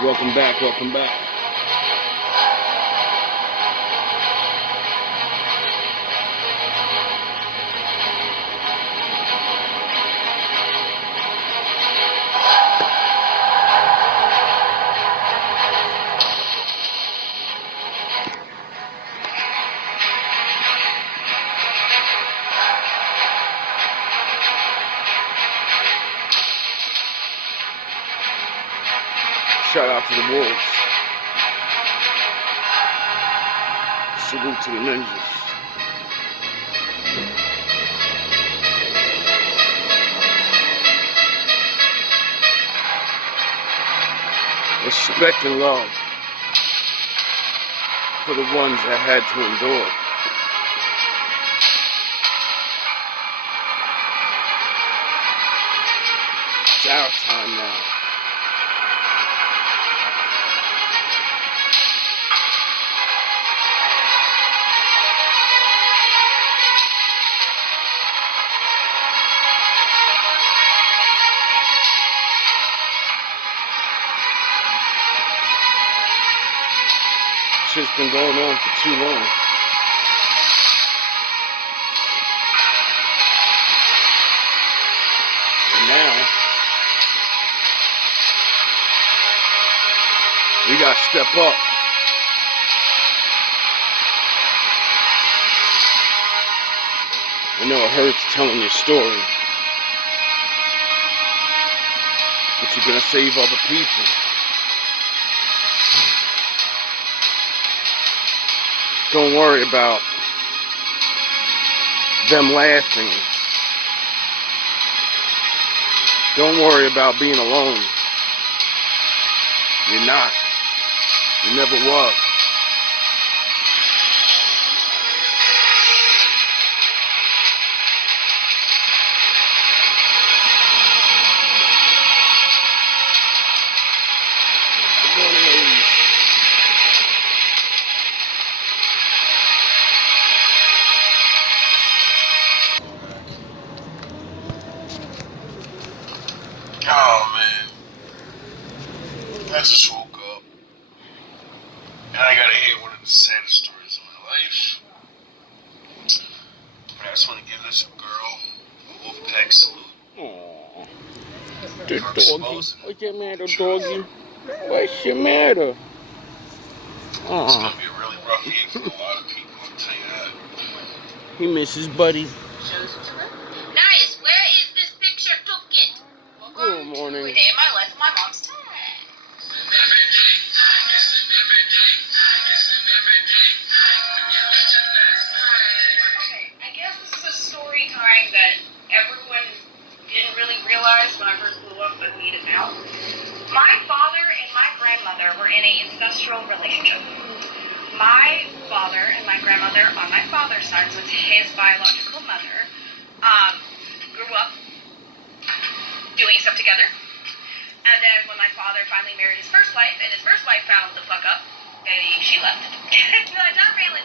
Welcome back, welcome back. Shout out to the Wolves. Salute to the Ninjas. Respect and love for the ones that had to endure. It's our time now. Shit's been going on for too long. And now, we gotta step up. I know it hurts telling your story, but you're gonna save other people. Don't worry about them laughing. Don't worry about being alone. You're not. You never was. Good morning, ladies. Oh man, I just woke up and I gotta hear one of the saddest stories of my life. But I just want to give this girl a wolf pack salute. Aww. The doggy. What's your matter, doggy? What's your matter? It's gonna be a really rough year for a lot of people, I'll tell you that. He misses buddy. Nice, where is this picture took it? Good morning. To a day in my life, my mom's tag. Okay, I guess this is a story time that everyone didn't really realize when I first blew up, but we did now. My father and my grandmother were in an ancestral relationship. My father and my grandmother on my father's side, so it's his biological mother, grew up doing stuff together. And then when my father finally married his first wife, and his first wife found the fuck up, and she left. So I got family.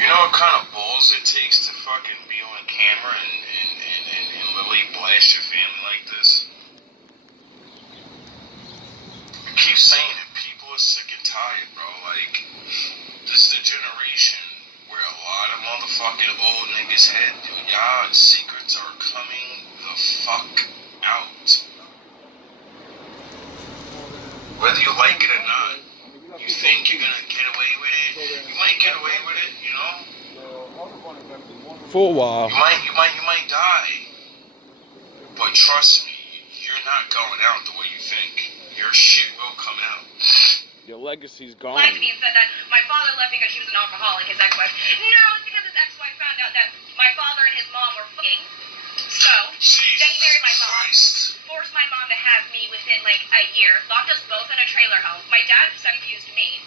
You know what kind of balls it takes to fucking be on camera and literally blast your family like this? I keep saying it, people are sick and tired, bro. Like, this is the generation where a lot of motherfucking old niggas head, y'all secrets are coming the fuck out. Whether you like it or not, you think you're gonna get away with it, you might get away with it, you know? For a while. You might die. But trust me, you're not going out the way you think. Your shit will come out. Your legacy's gone. Lied to me and said that my father left because she was an alcoholic, his ex-wife. No, it's because his ex-wife found out that my father and his mom were fucking. So, then he married my mom. Forced my mom to have me within like a year. Locked us both in a trailer home. My dad sex abused me.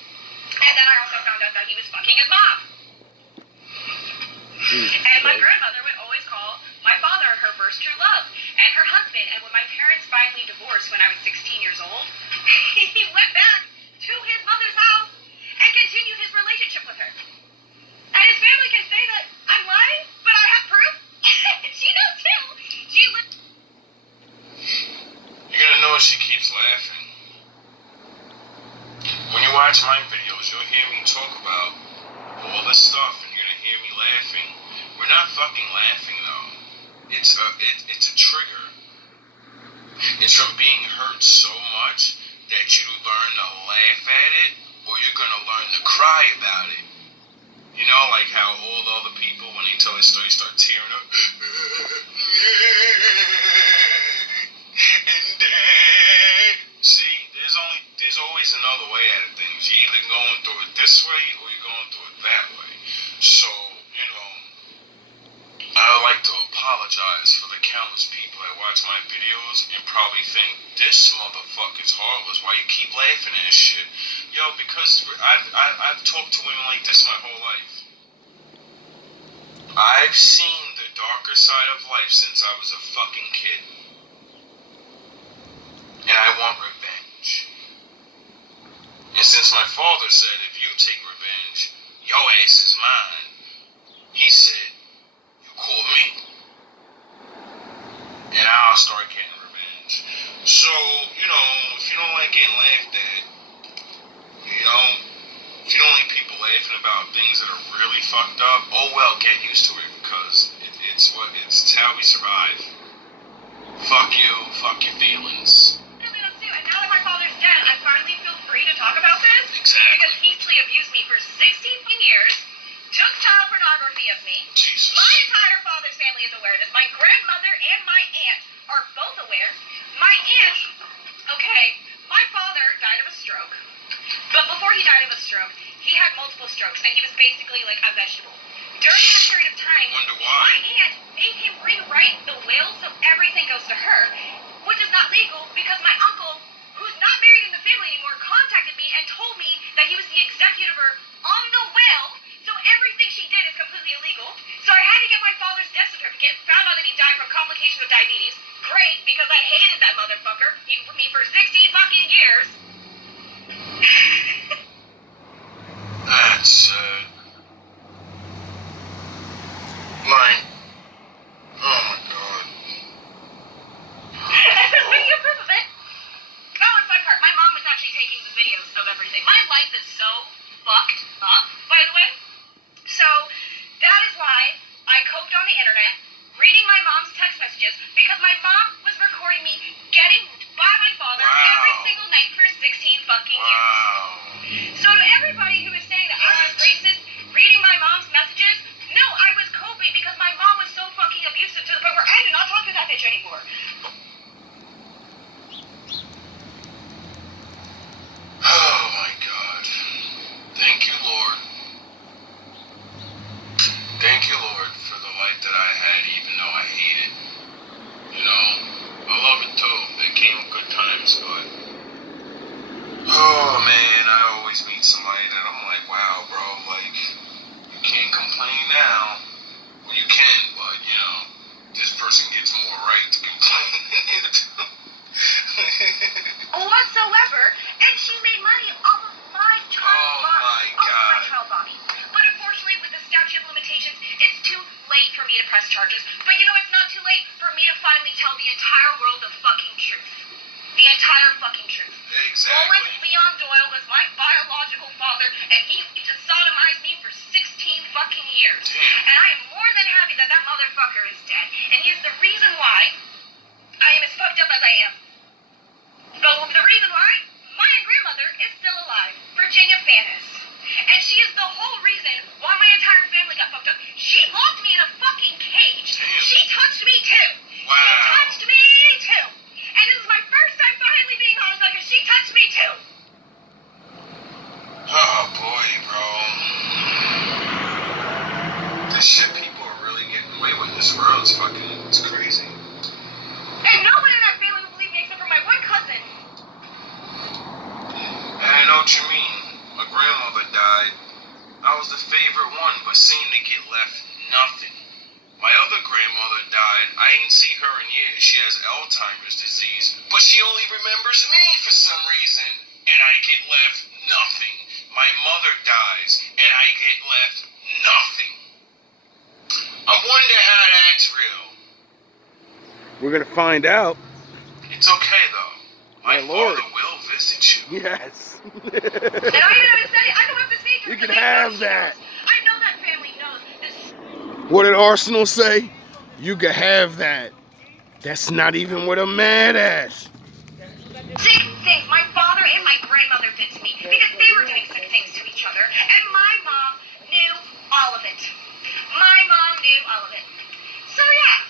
And then I also found out that he was fucking his mom. And my grandmother would always call my father her first true love. And her husband. And when my parents finally divorced when I was 16 years old, he went back to his mother's house and continued his relationship with her. And his family can say that I'm lying, but I have proof. She knows too. She lived. fucking laughing though. It's a trigger. It's from being hurt so much that you learn to laugh at it, or you're gonna learn to cry about it. You know, like how all the other people, when they tell a story, start tearing up. See, there's always another way out of things. You're either going through it this way or you're going through it that way. So, you know, I would like to apologize for the countless people that watch my videos and probably think, this motherfucker's heartless, why you keep laughing at this shit? Yo, because I've talked to women like this my whole life. I've seen the darker side of life since I was a fucking kid. And I want revenge. And since my father said, if you take revenge, your ass is mine, he said, you call me, and I'll start getting revenge. So, you know, if you don't like getting laughed at, you know, if you don't like people laughing about things that are really fucked up, oh well, get used to it, because it's how we survive. Fuck you, fuck your feelings. And now that my father's dead, I finally feel free to talk about this. Exactly. Because Heasley abused me for 16 years, took child pornography of me. Jesus. My entire father's family is aware of this. My grandmother and my aunt are both aware. My aunt, okay, my father died of a stroke. But before he died of a stroke, he had multiple strokes, and he was basically like a vegetable. During that period of time, Wonder why. my aunt made him rewrite the will so everything goes to her, which is not legal because my uncle, who's not married in the family anymore, contacted me and told me that he was the executor on the will, so everything she did is completely illegal. So I had to get my father's death certificate, found out that he died from complications of diabetes. Great, because I hated that motherfucker. He was with me for 16 fucking years. That's sad. Like, oh my god. Speaking of proof of it, oh, and fun part, my mom was actually taking the videos of everything. My life is so fucked up, by the way. So, that is why I coped on the internet, reading my mom's text messages, because my mom was recording me getting by my father every single night for 16 fucking years. So to everybody who is saying that I was racist, reading my mom's messages, no, I was coping because my mom was so fucking abusive to the point where I do not talk to that bitch anymore. Oh my god. Thank you, Lord. Thank you, Lord, for the life that I had, even though I hate it. You know, I love it too. It came with good times, but oh man, I always meet somebody that I'm like, wow, bro, like, you can't complain now. Well, you can, but, you know, this person gets more right to complain than you do. Whatsoever, and she made money off of my child body. But unfortunately, with the statute of limitations, it's too late for me to press charges. But you know, it's not too late for me to finally tell the entire world the fucking truth. The entire fucking truth. Exactly. Roland Leon Doyle was my biological father, and he just sodomized me for 16 fucking years. Damn. And I am more than happy that that motherfucker is dead. And he's the reason why I am as fucked up as I am. But the reason why my grandmother is still alive, Virginia Fanis. And she is the whole reason why my entire family got fucked up. She locked me in a fucking cage. Damn. She touched me too. Wow. She touched me too. And this is my first time finally being honest, because she touched me too. Oh boy, bro. The shit people are really getting away with in this world is fucking, it's crazy. And no one in that family will believe me except for my one cousin. And I know what you mean. My grandmother died. I was the favorite one, but seemed to get left nothing. My other grandmother died. I ain't seen her in years. She has Alzheimer's disease, but she only remembers me for some reason, and I get left nothing. My mother dies, and I get left nothing. I wonder how that's real. We're gonna find out. It's okay though. My Lord. father will visit you. Yes. And I even haven't said it. I don't have to say it. You can have that. I know that family knows this. What did Arsenal say? You can have that. That's not even what I'm mad at. Sick things my father and my grandmother did to me because they were doing sick things to each other, and my mom knew all of it. My mom knew all of it. So yeah.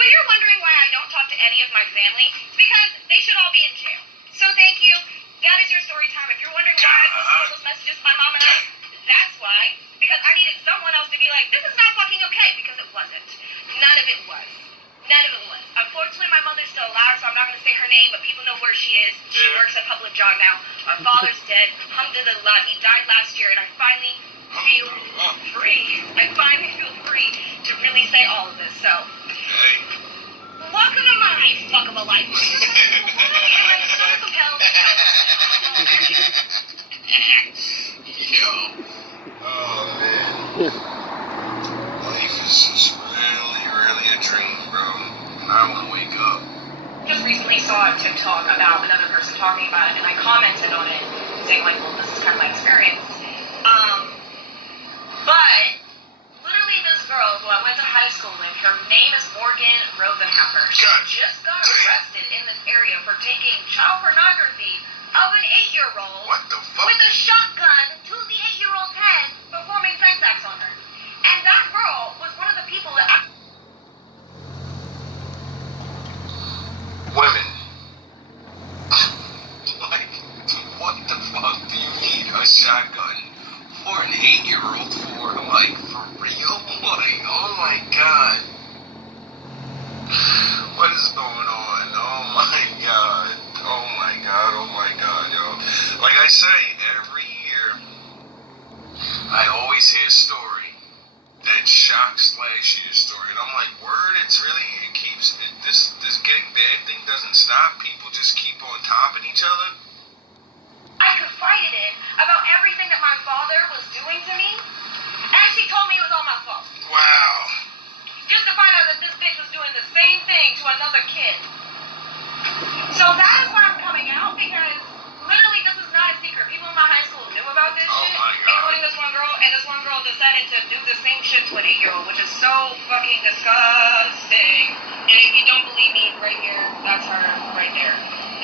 But you're wondering why I don't talk to any of my family? It's because they should all be in jail. So thank you. That is your story time. If you're wondering why I posted all those messages to my mom and I, that's why. Because I needed someone else to be like, this is not fucking okay, because it wasn't. None of it was. None of it was. Unfortunately, my mother's still alive, so I'm not going to say her name, but people know where she is. She works at Public Jog now. My father's dead. Alhamdulillah. He died last year, and I finally feel free. I finally feel free to really say all of this. So, welcome to my fuck of a life. And I'm so compelled to tell Yo. Oh, man. Life is just really a dream, bro. And I want to wake up. Just recently saw a TikTok about another person talking about it, and I commented on it, saying like, well, this is kind of my experience. But literally this girl who I went to high school with, her name is Morgan Rosenhaffer. She just got arrested in this area for taking child pornography of an 8-year-old What the fuck? with a shotgun to the 8-year-old's head, performing sex acts on her. And that girl was one of the people that Women. Like, what the fuck do you need a shotgun for an 8-year-old for? Like, for real? Like, oh my god. What is going on? Oh my god. Oh my god, oh my god, yo. Like I say, every year, I always hear a story that shocks last year's story. And I'm like, word, this getting bad thing doesn't stop. People just keep on topping each other. I confided in about everything that my father was doing to me, and she told me it was all my fault. Wow. Just to find out that this bitch was doing the same thing to another kid. So that is why I'm coming out, because literally this is not a secret. People in my high school knew about this shit, my God. including this one girl, and this one girl decided to do the same shit to an 8-year-old, which is so fucking disgusting. And if you don't believe me, right here, that's her right there.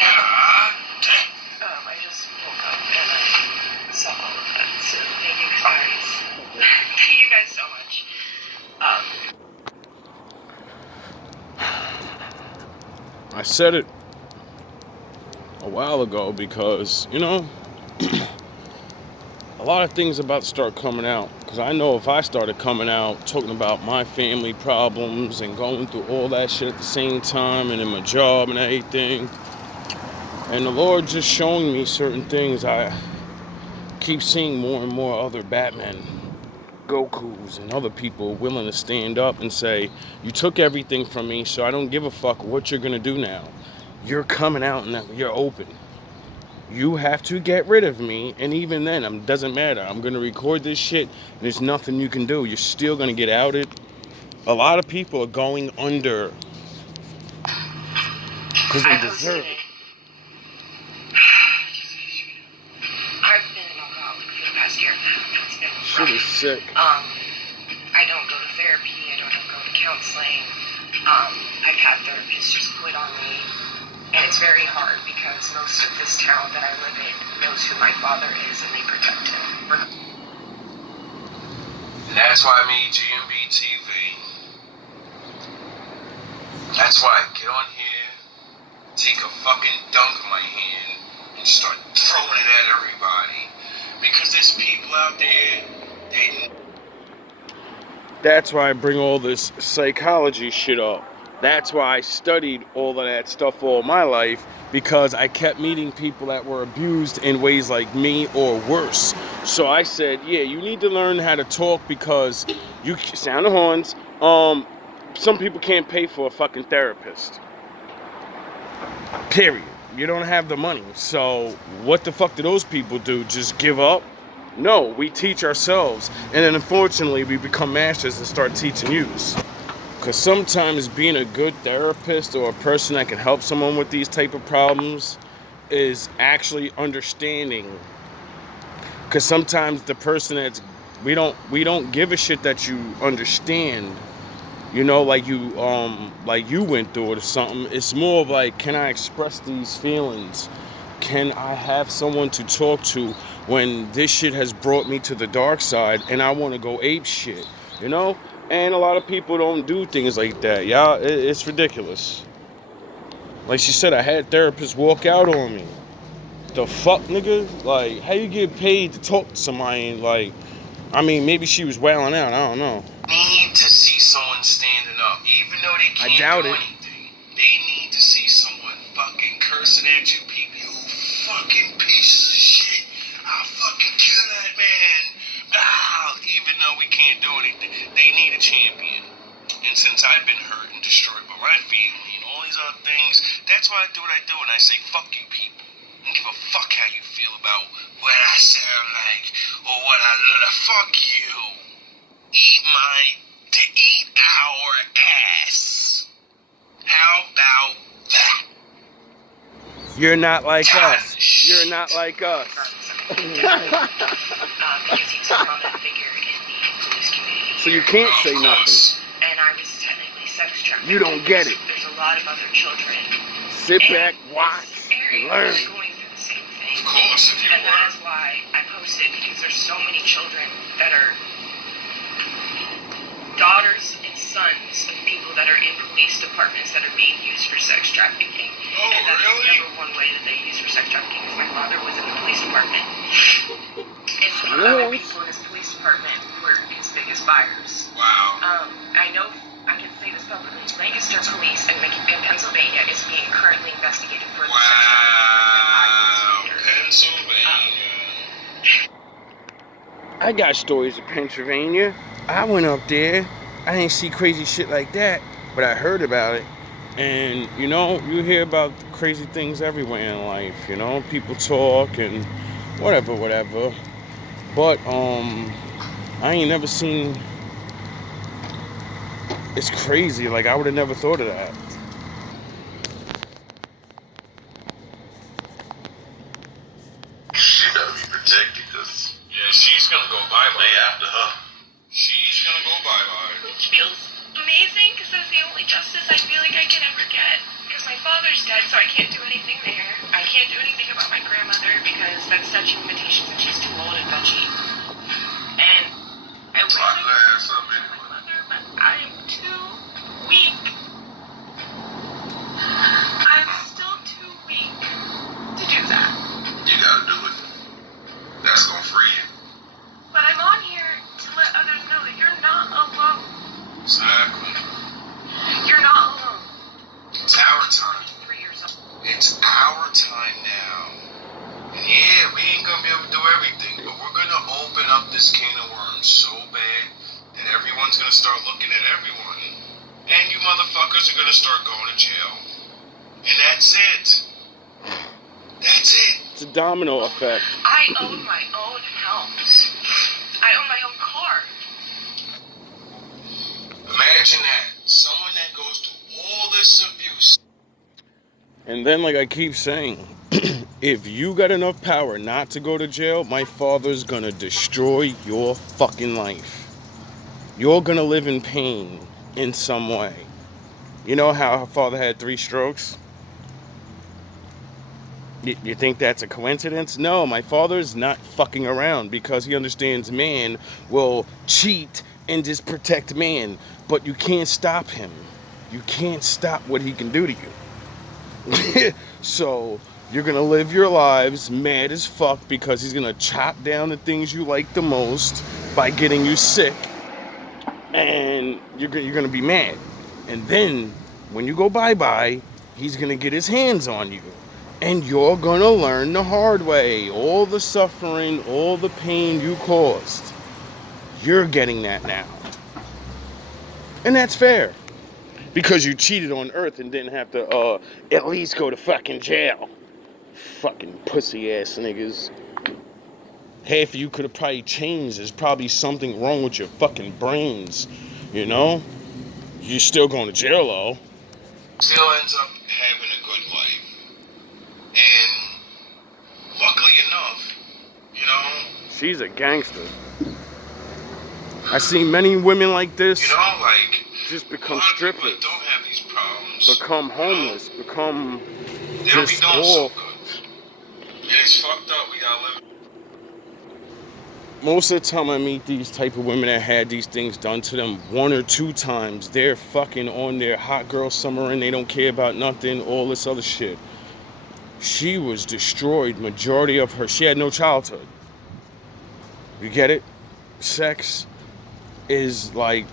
I just woke up and I saw all of that, so thank you guys. Thank you guys so much. I said it a while ago because, you know, a lot of things about to start coming out. Because I know if I started coming out talking about my family problems and going through all that shit at the same time and in my job and everything, and the Lord just showing me certain things, I keep seeing more and more other Batman, Gokus, and other people willing to stand up and say, you took everything from me, so I don't give a fuck what you're going to do now. You're coming out and you're open. You have to get rid of me, and even then, it doesn't matter. I'm going to record this shit, and there's nothing you can do. You're still going to get outed. A lot of people are going under because they deserve it. I've been an alcoholic for the past year. It's been Shit is sick. I don't go to therapy. I don't go to counseling. I've had therapists just quit on me. And it's very hard because most of this town that I live in knows who my father is and they protect him. And that's why I made GMB TV. That's why I get on here, take a fucking dunk in my hand, and start throwing it at everybody. Because there's people out there, That's why I bring all this psychology shit up. That's why I studied all of that stuff all my life, because I kept meeting people that were abused in ways like me or worse. So I said, yeah, you need to learn how to talk, because you sound the horns. Some people can't pay for a fucking therapist. Period. You don't have the money. So what the fuck do those people do? Just give up? No, we teach ourselves. And then unfortunately we become masters and start teaching yous. Because sometimes being a good therapist or a person that can help someone with these type of problems is actually understanding. Because sometimes the person that's we don't give a shit that you understand. You know, like you went through it or something. It's more of like, can I express these feelings? Can I have someone to talk to when this shit has brought me to the dark side and I want to go ape shit, you know? And a lot of people don't do things like that. Yeah, it's ridiculous. Like she said, I had therapists walk out on me. The fuck, nigga? Like, how you get paid to talk to somebody? And like, I mean, maybe she was wailing out. I don't know. Need to see someone standing up, even though they I can't doubt do it. anything. They need to see someone fucking cursing at you, people. You fucking pieces of shit. I'll fucking kill that man. Ah, even though we can't do anything, they need a champion. And since I've been hurt and destroyed by my family and all these other things, that's why I do what I do, and I say, fuck you people. I don't give a fuck how you feel about what I sound like or what I look like. Fuck you. Eat our ass. How about that? You're not like Tired us. of shit. You're not like us. Because he's a prominent figure in the police community. So you can't Of say nothing. course. And I was technically sex trafficked. You don't get it. There's a lot of other children Sit back, in watch, this area and learn. that are going through the same thing. Of course, if you And that were. is why I posted, because there's so many children that are daughters and sons of people that are in police departments that are being used for sex trafficking. Oh, And that's really? never one way that they use for sex trafficking, because my father was in the police department. And Yes. people in his police department were his biggest buyers. Wow. I know I can say this publicly. Lancaster Police in Pennsylvania is being currently investigated for the sex Wow. trafficking. Pennsylvania. I got stories of Pennsylvania. I went up there. I didn't see crazy shit like that, but I heard about it. And, you know, you hear about crazy things everywhere in life, you know? People talk and whatever. But, I ain't never seen... It's crazy. Like, I would have never thought of that. She better be protected, cause yeah, she's gonna go bye-bye. They after her. She's gonna go bye-bye. Which feels amazing, because that's the only justice I feel like I can ever get. Because my father's dead, so I can't do anything there. I can't do anything about my grandmother, because that's statute of limitations and she's too old and veggie. And I wish I could Ass up my mother, but I am too weak. I'm still too weak to do that. You gotta do it. That's gonna free you. But I'm on here to let others know that you're not alone. Exactly. You're not alone. It's our time. 3 years old. It's our time now. And yeah, we ain't gonna be able to do everything, but we're gonna open up this can of worms so bad that everyone's gonna start looking at everyone. And you motherfuckers are gonna start going to jail. And that's it. That's it. It's a domino effect. I own my own house. I own my own car. Imagine that. Someone that goes through all this abuse. And then, like I keep saying, if you got enough power not to go to jail, my father's gonna destroy your fucking life. You're gonna live in pain in some way. You know how her father had 3 strokes? You think that's a coincidence? No, my father's not fucking around because he understands man will cheat and just protect man. But you can't stop him. You can't stop what he can do to you. So you're gonna live your lives mad as fuck because he's gonna chop down the things you like the most by getting you sick, and you're gonna be mad. And then when you go bye-bye, he's gonna get his hands on you, and you're gonna learn the hard way. All the suffering, all the pain you caused, you're getting that now. And that's fair. Because you cheated on Earth and didn't have to at least go to fucking jail. Fucking pussy ass niggas. Half of you could have probably changed. There's probably something wrong with your fucking brains. You know? You're still going to jail though. Still ends up having a good life. And luckily enough, you know, She's a gangster. I see many women like this You know, like, just a become lot of people strippers, that don't have these problems, become you know, homeless, become they don't be just doing so off. good. And it's fucked up. We gotta live. Most of the time I meet these type of women that had these things done to them 1 or 2 times, they're fucking on their hot girl summer and they don't care about nothing, all this other shit. She was destroyed, majority of her, she had no childhood. You get it? Sex is like,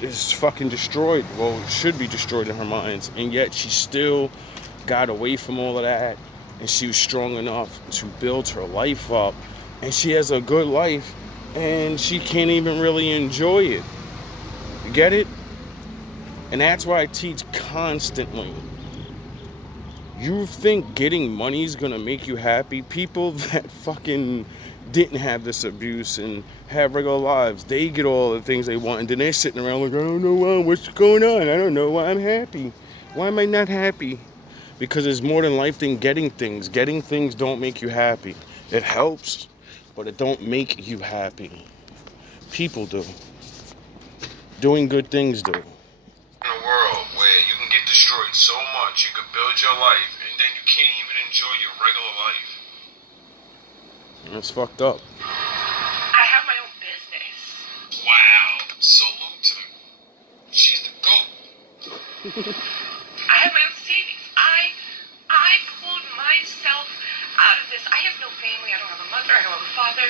is fucking destroyed. Well, it should be destroyed in her minds. And yet she still got away from all of that. And she was strong enough to build her life up. And she has a good life. And she can't even really enjoy it. You get it? And that's why I teach constantly. You think getting money is gonna make you happy? People that fucking didn't have this abuse and have regular lives, they get all the things they want, and then they're sitting around like, I don't know what's going on. I don't know why I'm happy. Why am I not happy? Because there's more than life than getting things. Getting things don't make you happy. It helps, but it don't make you happy. People do. Doing good things do. In a world where you can get destroyed so much, you can build your life, and then you can't even enjoy your regular life. That's fucked up. I have my own business. Wow. Salute to them. She's the GOAT. I have my own savings. I pulled myself out of this. I have no family. I don't have a mother. I don't have a father.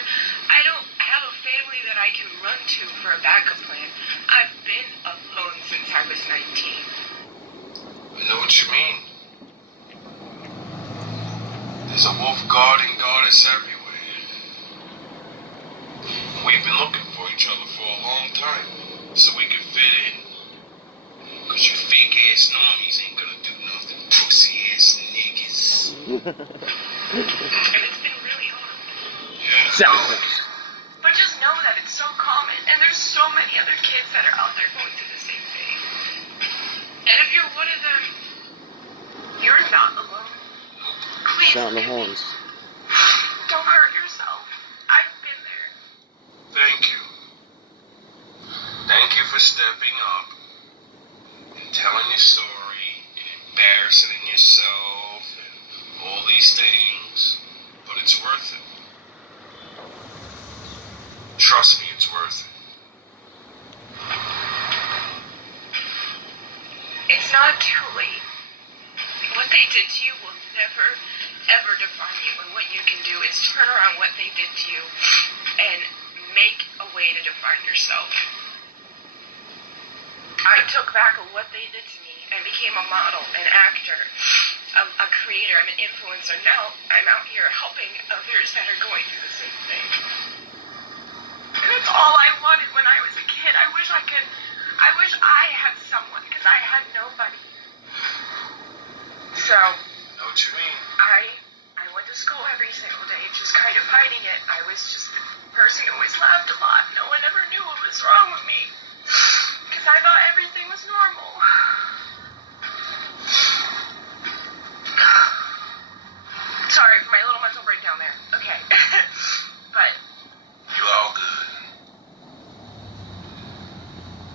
I don't have a family that I can run to for a backup plan. I've been alone since I was 19. I know what you mean. There's a wolf guarding goddess everywhere. We've been looking for each other for a long time, so we can fit in. Cause you fake ass normies ain't gonna do nothing, pussy ass niggas. And it's been really hard. Yeah. But just know that it's so common, and there's so many other kids that are out there going through the same thing. And if you're one of them, you're not alone. Please, Sound the horns. don't hurt yourself. I've been there. Thank you. Thank you for stepping up and telling your story and embarrassing yourself and all these things. But it's worth it. Trust me, it's worth it. It's not too late. What they did to you will never, ever define you. And what you can do is turn around what they did to you and make a way to define yourself. I took back what they did to me and became a model, an actor, a creator. I'm an influencer. Now I'm out here helping others that are going through the same thing. And it's all I wanted when I was a kid. I wish I had someone, because I had nobody. So, Know what you mean? I went to school every single day, just kind of hiding it. I was just the person who always laughed a lot. No one ever knew what was wrong with me, because I thought everything was normal. Sorry for my little mental breakdown there. Okay. But You all good.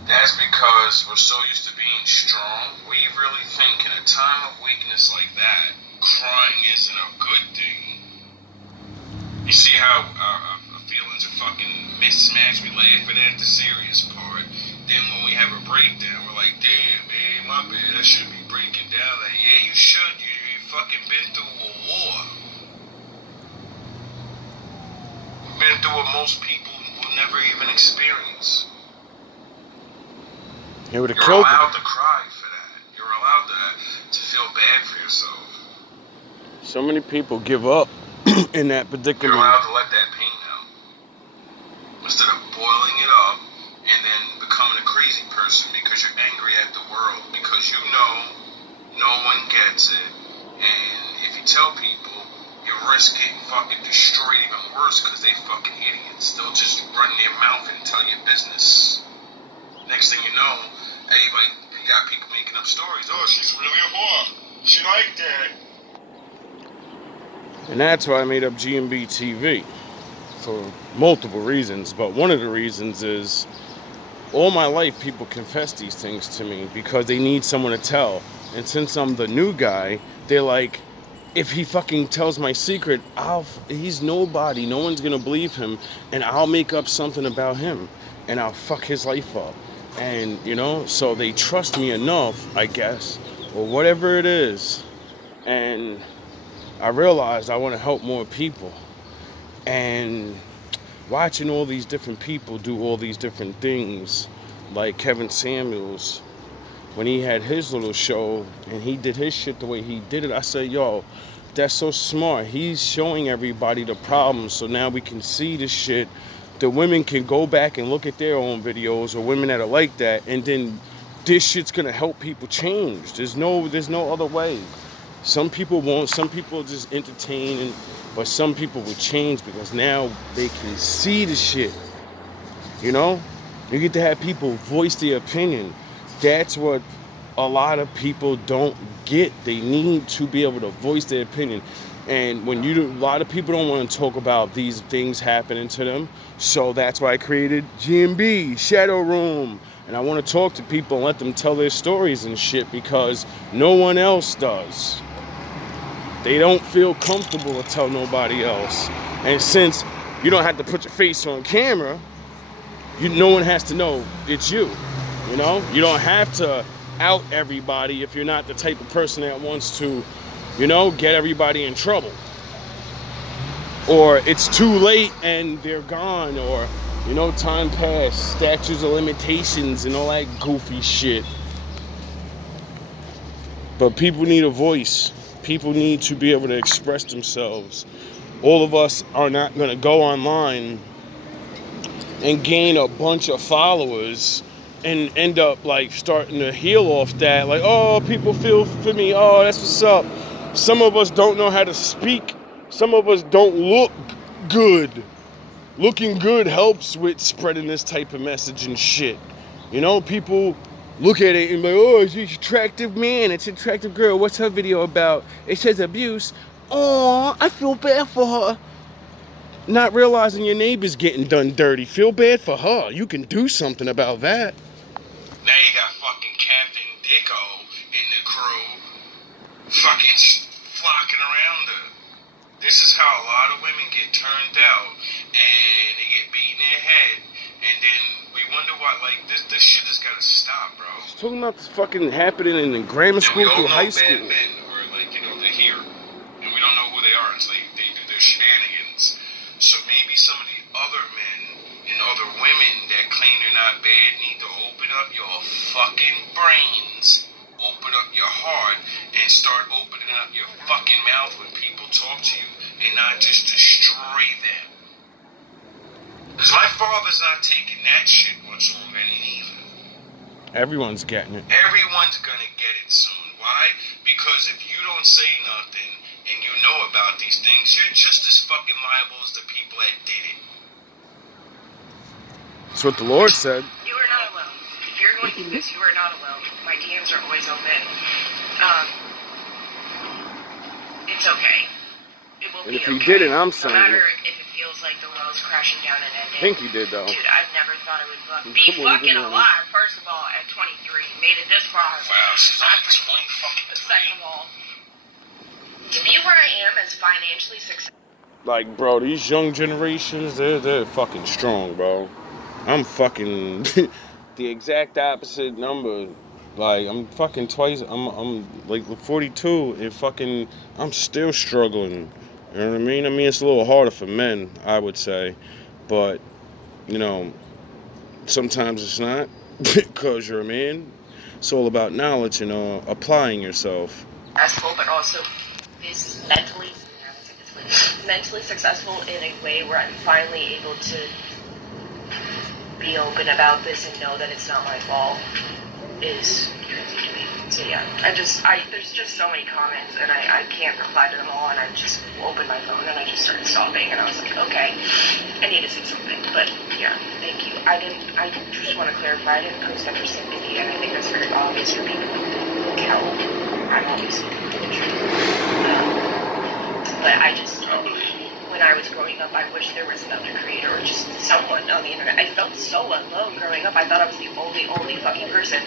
That's because we're so used to being strong, we really think in a time of weakness like that, crying isn't a good thing. You see how our feelings are fucking mismatched? We laugh at the serious part. Then when we have a breakdown, we're like, damn, man, my bad, I shouldn't be breaking down. Like, yeah, you should. You fucking been through a war. Been through what most people will never even experience. It would have You're killed allowed them. to cry for that. You're allowed to feel bad for yourself. So many people give up in that You're predicament. allowed to let that pain out. Instead of boiling it up and then becoming a crazy person because you're angry at the world. Because you know no one gets it. And if you tell people, you risk getting fucking destroyed even worse because they fucking idiots. They'll just run their mouth and tell your business. Next thing you know, you got people making up stories. Oh, she's really a whore. She like that. And that's why I made up GMB TV. for multiple reasons, but one of the reasons is all my life people confess these things to me because they need someone to tell. And since I'm the new guy, they're like, if he fucking tells my secret, he's nobody. No one's gonna believe him, and I'll make up something about him, and I'll fuck his life up. And so they trust me enough, I guess, or whatever it is. And I realized I want to help more people. And watching all these different people do all these different things, like Kevin Samuels, when he had his little show and he did his shit the way he did it, I said, yo, that's so smart. He's showing everybody the problems, so now we can see the shit. The women can go back and look at their own videos, or women that are like that, and then this shit's gonna help people change. There's no other way. Some people won't, some people just entertain, but some people will change because now they can see the shit. You get to have people voice their opinion. That's what a lot of people don't get. They need to be able to voice their opinion. And a lot of people don't want to talk about these things happening to them. So that's why I created GMB, Shadow Room. And I want to talk to people and let them tell their stories and shit because no one else does. They don't feel comfortable to tell nobody else. And since you don't have to put your face on camera, no one has to know it's you. You don't have to out everybody if you're not the type of person that wants to, get everybody in trouble. Or it's too late and they're gone, or, time passed, statutes of limitations and all that goofy shit. But people need a voice. People need to be able to express themselves. All of us are not going to go online and gain a bunch of followers and end up like starting to heal off that. Like, oh, people feel for me. Oh, that's what's up. Some of us don't know how to speak. Some of us don't look good. Looking good helps with spreading this type of message and shit. People look at it and be like, oh, it's an attractive man, it's an attractive girl. What's her video about? It says abuse. Oh, I feel bad for her. Not realizing your neighbor's getting done dirty. Feel bad for her. You can do something about that. Now you got fucking Captain Dicko in the crew fucking flocking around her. This is how a lot of women get turned out and they get beat in their head, and then we wonder why, like, this shit has got to stop, bro. I was talking about this fucking happening in grammar school through high school. Bad men, or like, they're here, and we don't know who they are until they do their shenanigans. So maybe some of the other men and other women that claim they're not bad need to open up your fucking brains, open up your heart, and start opening up your fucking mouth when people talk to you, and not just destroy them. Because my father's not taking that shit much longer than either. Everyone's getting it. Everyone's gonna get it soon. Why? Because if you don't say nothing and you know about these things, you're just as fucking liable as the people that did it. That's what the Lord said. You are not alone. If you're going through this, you are not alone. My DMs are always open. It's okay. It will be okay. And if he did it, I'm saying no matter if it feels like the world's crashing down and ending. I think he did, though. Dude, I've never thought I would be fucking alive, first of all, at 23. Made it this far. Wow, she's only 20 fucking 3. Second of all, to be where I am as financially successful. Like, bro, these young generations, they're fucking strong, bro. I'm fucking the exact opposite number. Like, I'm fucking twice, I'm like 42 and fucking, I'm still struggling. You know what I mean? I mean, it's a little harder for men, I would say. But, sometimes it's not because you're a man. It's all about knowledge, applying yourself. Successful, but also is mentally successful in a way where I'm finally able to be open about this and know that it's not my fault is crazy to me. So yeah, there's just so many comments and I can't reply to them all, and I just opened my phone and I just started sobbing, and I was like, okay, I need to say something. But yeah, thank you. I just want to clarify, I didn't post that for sympathy, and I think that's very obvious for people who look how I'm obviously the truth. But I just, when I was growing up, I wish there was another creator or just someone on the internet. I felt so alone growing up. I thought I was the only fucking person.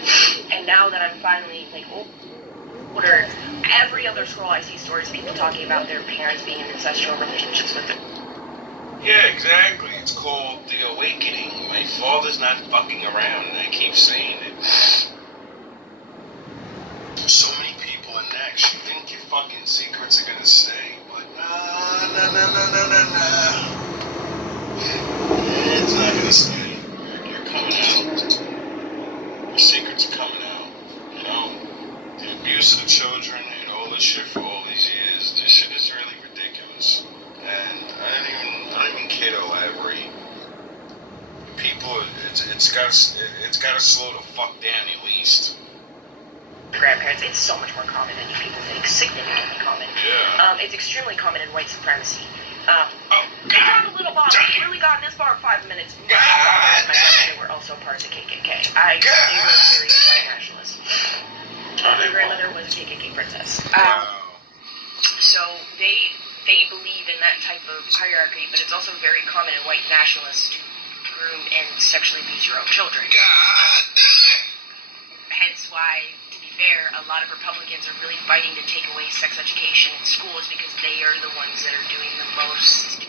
And now that I'm finally, like, older, every other scroll I see stories of people talking about their parents being in incestual relationships with them. Yeah, exactly. It's called The Awakening. My father's not fucking around, and I keep saying it. So many people are next. You think your fucking secrets are gonna stay, but nah. It's not gonna stay. You're coming out. Your secrets are coming out. You know, the abuse of the children and all this shit for all these years. This shit is really ridiculous. And I don't even care to elaborate. People, it's gotta slow the fuck down at least. Grandparents, it's so much more common than you people think. Significantly common. Yeah. It's extremely common in white supremacy. Oh, They God. talked a little about Dang. really gotten this far in 5 minutes. My God. father and my grandmother were also part of the KKK. They were very white nationalists. My grandmother was a KKK princess. Wow. So they believe in that type of hierarchy, but it's also very common in white nationalists to groom and sexually abuse your own children. God. Hence why, to be fair, a lot of Republicans are really fighting to take away sex education in schools because they are the ones that are doing the most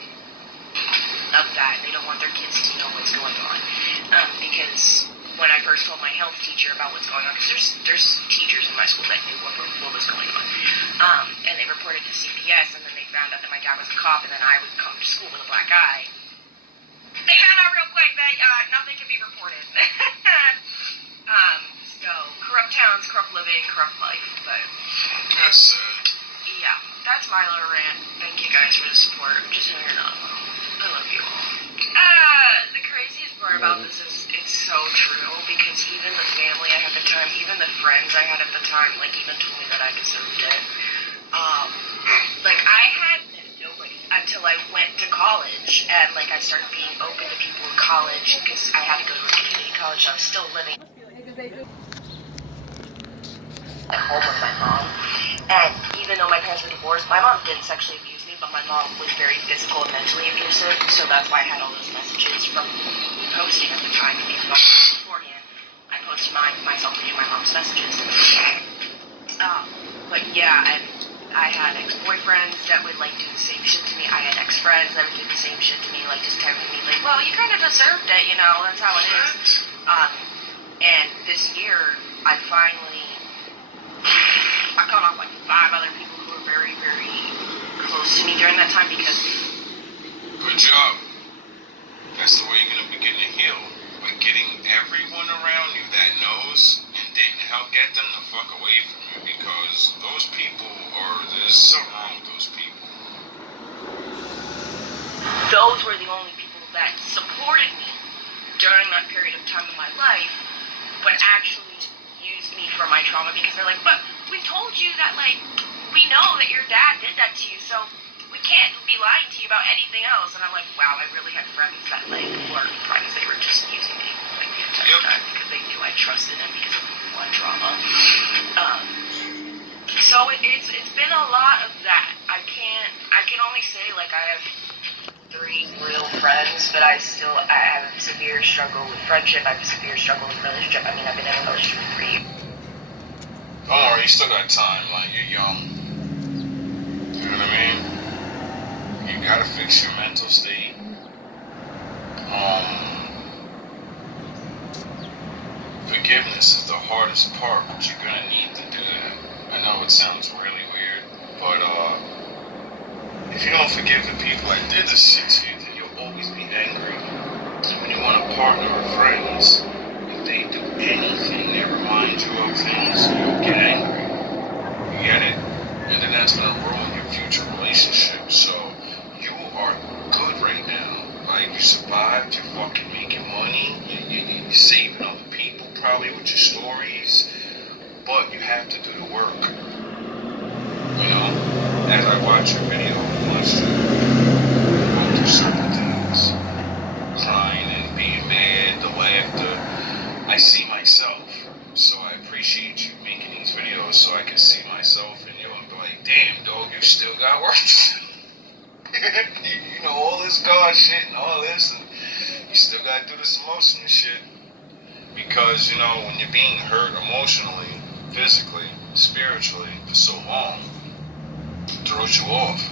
of that. They don't want their kids to know what's going on. Because when I first told my health teacher about what's going on, because there's teachers in my school that knew what was going on, and they reported to CPS, and then they found out that my dad was a cop, and then I would come to school with a black eye. They found out real quick that nothing can be reported. So, corrupt towns, corrupt living, corrupt life, but... That's sad. Yeah, that's my little rant. Thank you guys for the support. Just know you're not alone. I love you all. The craziest part about this is it's so true, because even the family I had at the time, even the friends I had at the time, like, even told me that I deserved it. Like, I had nobody until I went to college, and, like, I started being open to people in college, because I had to go to a community college, so I was still living at home with my mom. And even though my parents were divorced, my mom didn't sexually abuse me, but my mom was very physical and mentally abusive, so that's why I had all those messages from posting at the time. Because beforehand, I posted myself reading my mom's messages. But yeah, and I had ex-boyfriends that would, like, do the same shit to me. I had ex-friends that would do the same shit to me, like, just telling me, like, well, you kind of deserved it, you know, that's how it is. And this year, I cut off, like, 5 other people who were very, very close to me during that time, because... Good job. That's the way you're gonna begin to heal. By getting everyone around you that knows and didn't help get them the fuck away from you, because those people there's something wrong with those people. Those were the only people that supported me during that period of time in my life, but actually used me for my trauma, because they're like, but we told you that, like, we know that your dad did that to you, so we can't be lying to you about anything else. And I'm like, wow, I really had friends that, like, weren't friends. They were just using me, like, the entire time, because they knew I trusted them because of one trauma. So it's been a lot of that. I can only say, like, I have 3 real friends, but I have a severe struggle with friendship. I have a severe struggle with relationship. I mean, I've been in a relationship for 3 years. Don't worry, you still got time. Like, you're young. You know what I mean? You gotta fix your mental state. Forgiveness is the hardest part, but you're gonna need to do that. I know it sounds really weird, but if you don't forgive the people that did this shit to you, then you'll always be angry. And when you want a partner or friends, if they do anything that reminds you of things, you'll get angry. You get it? And then that's gonna ruin your future relationship. So you are good right now. Like, you survived, you're fucking making money, you're saving other people probably with your stories, but you have to do the work. You know? As I watch your video, watch you go through certain things. Crying and being mad, the laughter. I see myself. So I appreciate you making these videos so I can see myself in you and be like, damn, dog, you still got work to do. scar shit and all this, and you still gotta do this emotional shit. Because, you know, when you're being hurt emotionally, physically, spiritually for so long, it throws you off.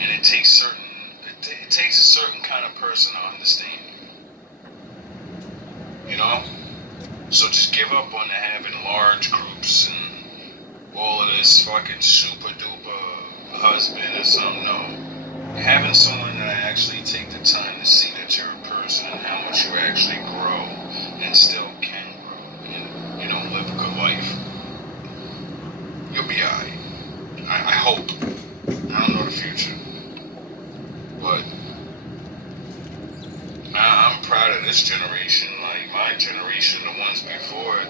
And it takes a certain kind of person to understand. You know? So just give up on having large groups and all of this fucking super duper husband or something. No. Having someone that actually take the time to see that you're a person and how much you actually grow and still can grow and, you know, live a good life. You'll be alright. I hope. I don't know the future. But I'm proud of this generation, like my generation, the ones before it.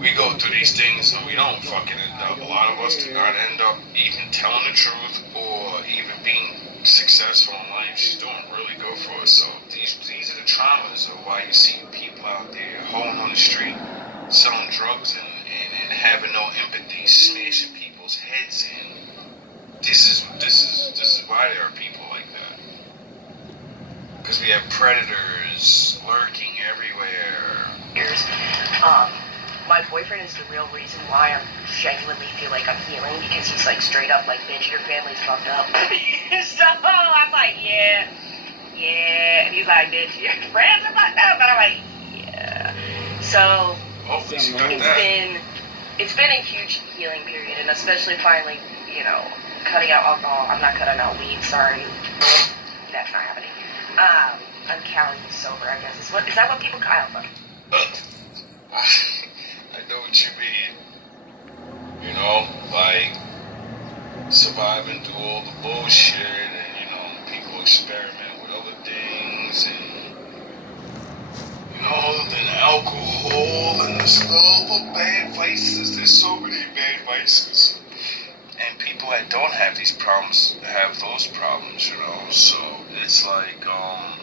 We go through these things and we don't fucking end up. A lot of us do not end up even telling the truth or even being successful in life. She's doing really good for us. So these are the traumas of why you see people out there holding on the street, selling drugs and having no empathy, smashing people's heads in. This is why there are people like that. Because we have predators lurking everywhere. My boyfriend is the real reason why I genuinely feel like I'm healing, because he's like straight up like, bitch, your family's fucked up. So I'm like, yeah. And he's like, bitch, your friends are fucked up. And I'm like, yeah. So it's been a huge healing period, and especially finally, you know, cutting out alcohol. I'm not cutting out weed, sorry. That's not happening. I'm Cali sober, I guess. Is that what people call it? I know what you mean. You know, like surviving through all the bullshit, and you know, people experiment with other things, and you know, then alcohol and this love of bad vices. There's so many bad vices, and people that don't have these problems have those problems. You know, so it's like I'm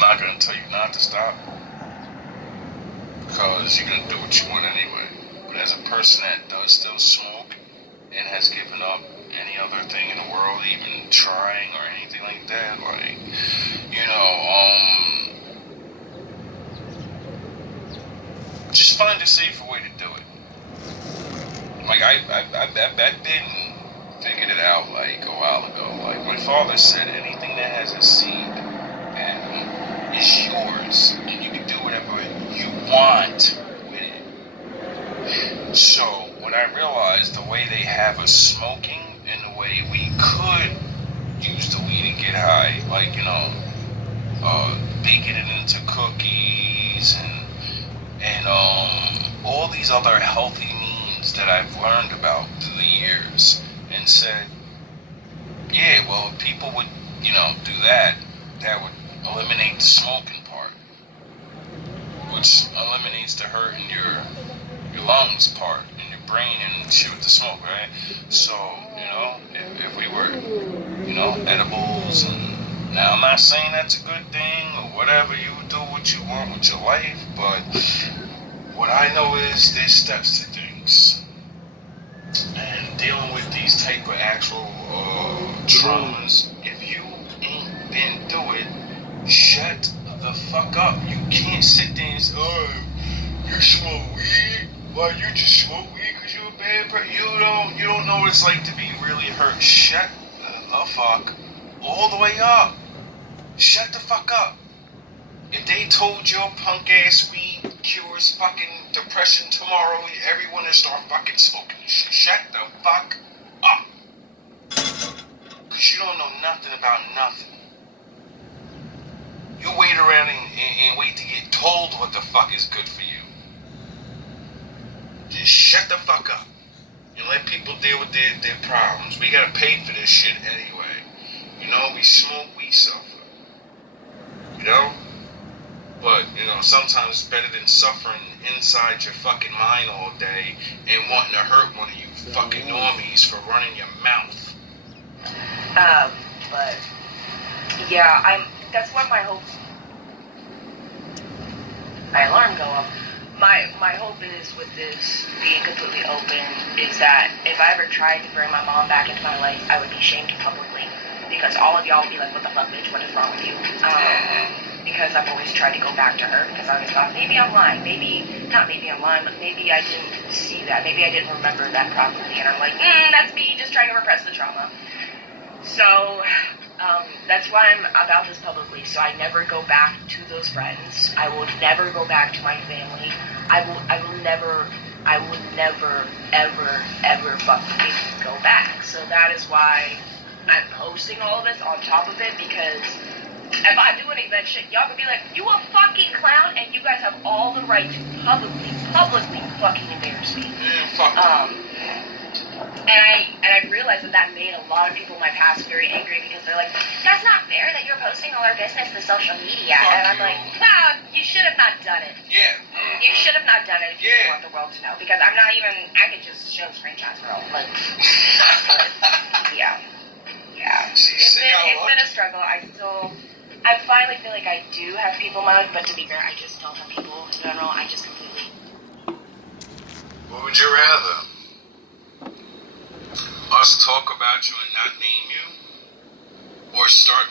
not gonna tell you not to stop. Because you're going to do what you want anyway. But as a person that does still smoke and has given up any other thing in the world, even trying or anything like that, like, you know, just find a safer way to do it. Like, I've been figured it out, like, a while ago. Like, my father said anything that has a seed is yours, and you can do whatever you want with it. So when I realized the way they have us smoking and the way we could use the weed and get high, like, you know, baking it into cookies and all these other healthy means that I've learned about through the years, and said, yeah, well, if people would, you know, do that, that would eliminate the smoking part, which eliminates the hurt in your lungs part, in your brain and shit with the smoke, right? So, you know, if we were, you know, edibles, and now I'm not saying that's a good thing or whatever, you do what you want with your life, but what I know is there's steps to things. And dealing with these type of actual traumas, if you ain't been through it, shut the fuck up. You can't sit there and say, oh, you smoke weed? Why, you just smoke weed because you're a bad person? You don't know what it's like to be really hurt. Shut the fuck all the way up. Shut the fuck up. If they told your punk ass weed cures fucking depression tomorrow, everyone will start fucking smoking. Shut the fuck up. Because you don't know nothing about nothing. You wait around and wait to get told what the fuck is good for you. Just shut the fuck up and let people deal with their problems. We gotta pay for this shit anyway. You know, we smoke, we suffer. You know? But, you know, sometimes it's better than suffering inside your fucking mind all day and wanting to hurt one of you fucking normies for running your mouth. But yeah, that's what my hope. My alarm go off. My hope is, with this being completely open, is that if I ever tried to bring my mom back into my life, I would be shamed publicly. because all of y'all will be like, what the fuck, bitch, what is wrong with you? Because I've always tried to go back to her, because I always thought, maybe I'm lying, not maybe I'm lying, but maybe I didn't see that, maybe I didn't remember that properly, and I'm like, that's me just trying to repress the trauma. So, that's why I'm about this publicly, so I never go back to those friends. I will never go back to my family. I will never, ever fucking go back. So that is why I'm posting all of this on top of it, because if I do any of that shit, y'all could be like, you a fucking clown, and you guys have all the right to publicly fucking embarrass me. And I realized that made a lot of people in my past very angry, because they're like, that's not fair that you're posting all our business to social media. And I'm like, nah, you should have not done it. Yeah. You should have not done it if you didn't want the world to know. Because I'm not even, I could just show screenshots, girl. Like, yeah. It's been a struggle. I finally feel like I do have people in my life, but to be fair, I just don't have people in general. I just completely. What would you rather? Us talk about you and not name you? Or start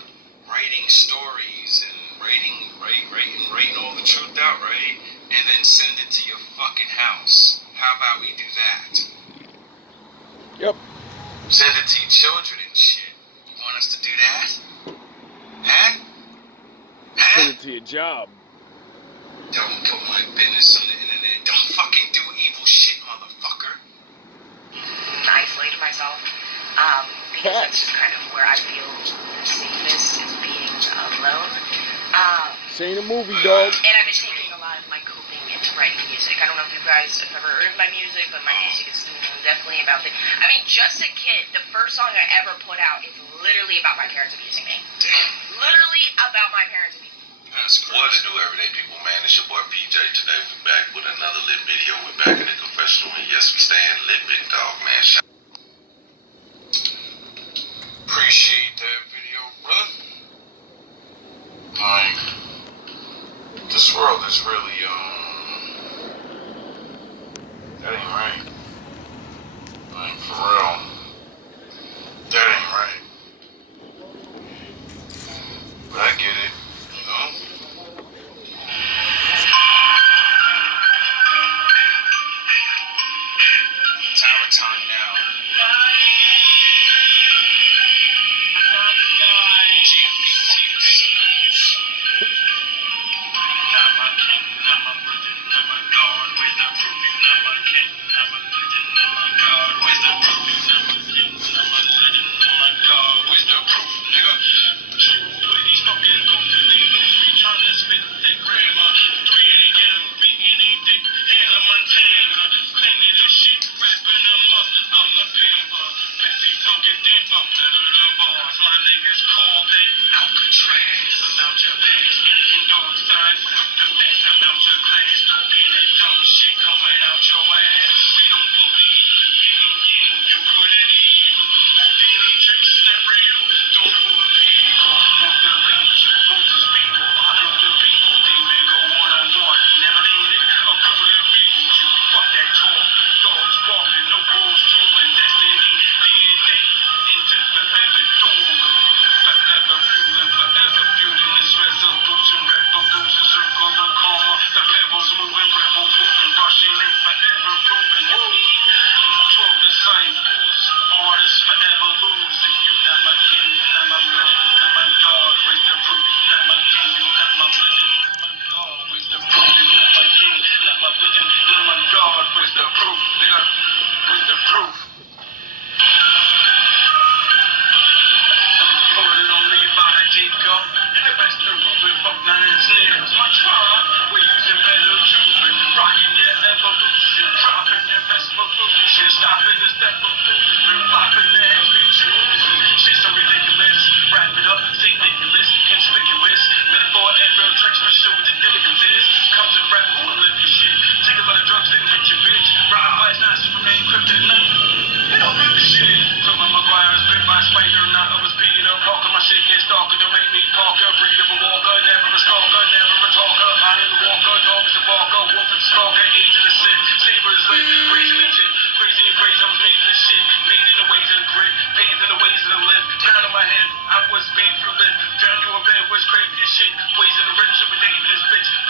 writing stories and writing all the truth out, right? And then send it to your fucking house. How about we do that? Yep. Send it to your children and shit. You want us to do that? Huh? Send it to your job. Don't put my business on the internet. Don't fucking do evil shit, motherfucker. Isolate myself, because that's just kind of where I feel the safest, is being alone. This ain't a movie, dog. And I've been taking a lot of my coping into writing music. I don't know if you guys have ever heard of my music, but my music is definitely about it. I mean, just a kid, the first song I ever put out is literally about my parents abusing me. Damn. Literally about my parents abusing me. That's crazy. What to do, everyday people, man? It's your boy PJ. Today we back with another lit video. We back in the confessional, and yes, we stand lit, big dog, man. Appreciate that video, brother. Like, this world is really, that ain't right. Like, for real. That ain't right. But I get it, you know? It's our time now. GMB TV. Not my king, not my brother, not my God. Where's the proof? Not my king, not my brother, not my God. Where's the proof?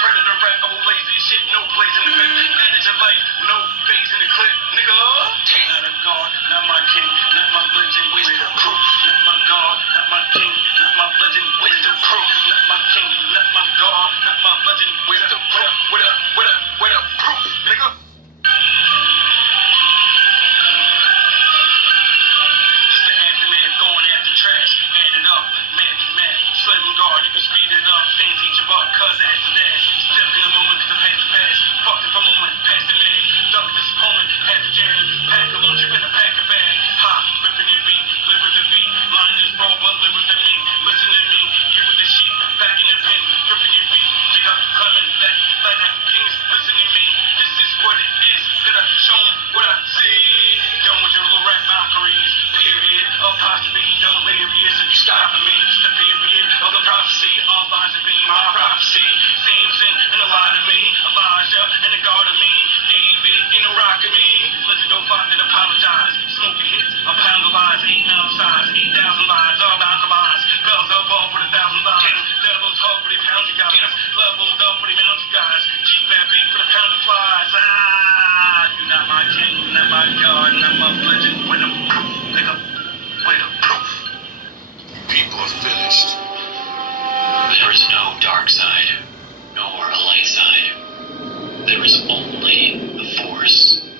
Predator rap, I'm lazy as shit, no place in the bed. Edit your life, no phase in the clip, nigga. Not a god, not my king, not my legend, where's the proof? Not my god, not my king, not my legend, where's the proof? Not my king, not my god, not my legend, where's the proof? Where the proof, nigga? Just the aftermath, going after trash, add it up, man, slim guard, you can speed it up, things each of our cuz ass to dash, step in the moment, cause the past is past, fucked it for a moment, past the man, duck this opponent, had to jam, pack a lunch, you better pack a bag, ha, ripping your beat, live with the beat, line is raw, but live with the me, listen to me, get with the sheet, back in the pen, ripping your beat, pick up, coming, that, kings, listen to me, this is what it is, gotta show 'em what I see, done with your little rap mockeries, period, apostrophe, hilarious, if you stop at me, it's the period of the prophecy, all lies to be my prophecy, Samson and a lot of me, Elijah and a god of me, David and a rock of me, legend don't fight and apologize, smoking hits, a pound of lies, 8 pound size, 8,000 lies, all lies of lies, bells above with 1,000 lies, devils hug with a pound you guys, leveled up with a mountain guys, keep that beat with a pound of flies, you're not my king, not my god, not my legend, with the proof, nigga, with the proof. People are finished. There is no dark side, nor a light side. There is only the Force.